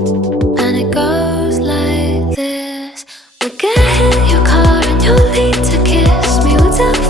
And it goes like this. We'll get in your car and you'll need to kiss me. We'll tell